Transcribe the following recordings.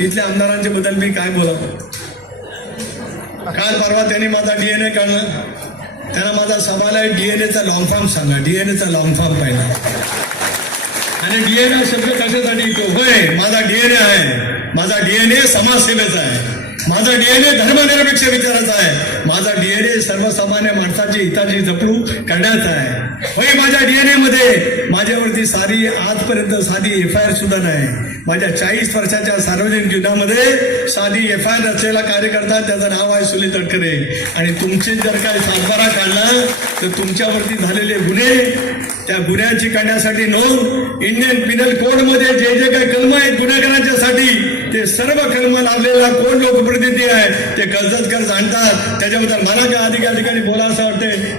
इथल्या आमदारांच्या बद्दल मी काय बोला काल परवा त्यांनी माझा डीएनए काढला. त्यांना माझा सवाल आहे डीएनएचा लॉंग फॉर्म सांगा. डीएनएचा लॉंग फॉर्म पाहिला. आणि डीएनए शब्द कशासाठी येतो? होय माझा डीएनए आहे. माझा डीएनए समाजसेवेचा आहे. माझा डीएनए धर्मनिरपेक्ष विचाराचा आहे. माझा डीएनए सर्वसामान्य माणसाची हिताची जपणूक करण्याचा आहे. होय माझ्या डीएनए मध्ये माझ्यावरती साधी आजपर्यंत साधी एफ आय आर सुद्धा नाही. माझ्या चाळीस वर्षाच्या सार्वजनिक जीवनामध्ये साधी एफ आय आर रचलेला कार्यकर्ता त्याचं नाव आहे सुनील तटकरे. आणि तुमचे जर काही सातबारा काढला तर तुमच्यावरती झालेले गुन्हे त्या गुन्ह्याची काढण्यासाठी नोंद. इंडियन पिनल कोडमध्ये जे जे काही कलम सर्व कर्म लाभलेला कोण लोकप्रतिनिधी आहे ते कर्जत कर्ज आणतात त्याच्याबद्दल मला काय अधिकार ठिकाणी बोला असं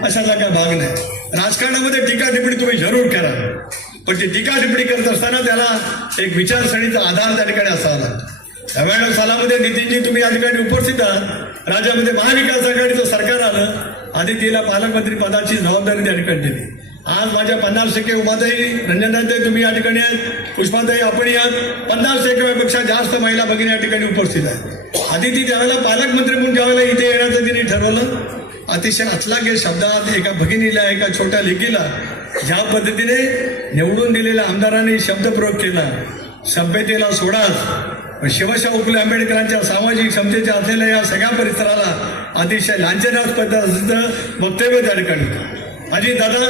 अशाचा काय भाग नाही. राजकारणामध्ये टीका टिप्पणी तुम्ही जरूर करा. पण ती टीका टिप्पणी करत असताना त्याला एक विचारसरणीचा आधार त्या ठिकाणी असावा. लागतो नव्याण्णव सालामध्ये नितीनजी तुम्ही या ठिकाणी उपस्थित आहात. राज्यामध्ये महाविकास आघाडीचं सरकार आलं. आदितीला पालकमंत्री पदाची जबाबदारी त्या ठिकाणी दिली. आज माझ्या पन्नास टक्के उमाताई रंजनताई तुम्ही या ठिकाणी आहेत. पुष्पाताई आपण यात पन्नास टक्केपेक्षा जास्त महिला भगिनी या ठिकाणी उपस्थित आहेत. ती त्यावेळेला पालकमंत्री म्हणून ज्यावेळेला इथे येण्याचं तिने ठरवलं अतिशय अचलागे शब्दात एका भगिनीला एका छोट्या लेकीला ज्या पद्धतीने निवडून दिलेल्या आमदारांनी शब्दप्रयोग केला. सभ्यतेला सोडाच पण शिवशाह फुले आंबेडकरांच्या सामाजिक क्षमतेच्या असलेल्या या सगळ्या परिसराला अतिशय लांछनास्पद वक्तव्य त्या ठिकाणी. अजित दादा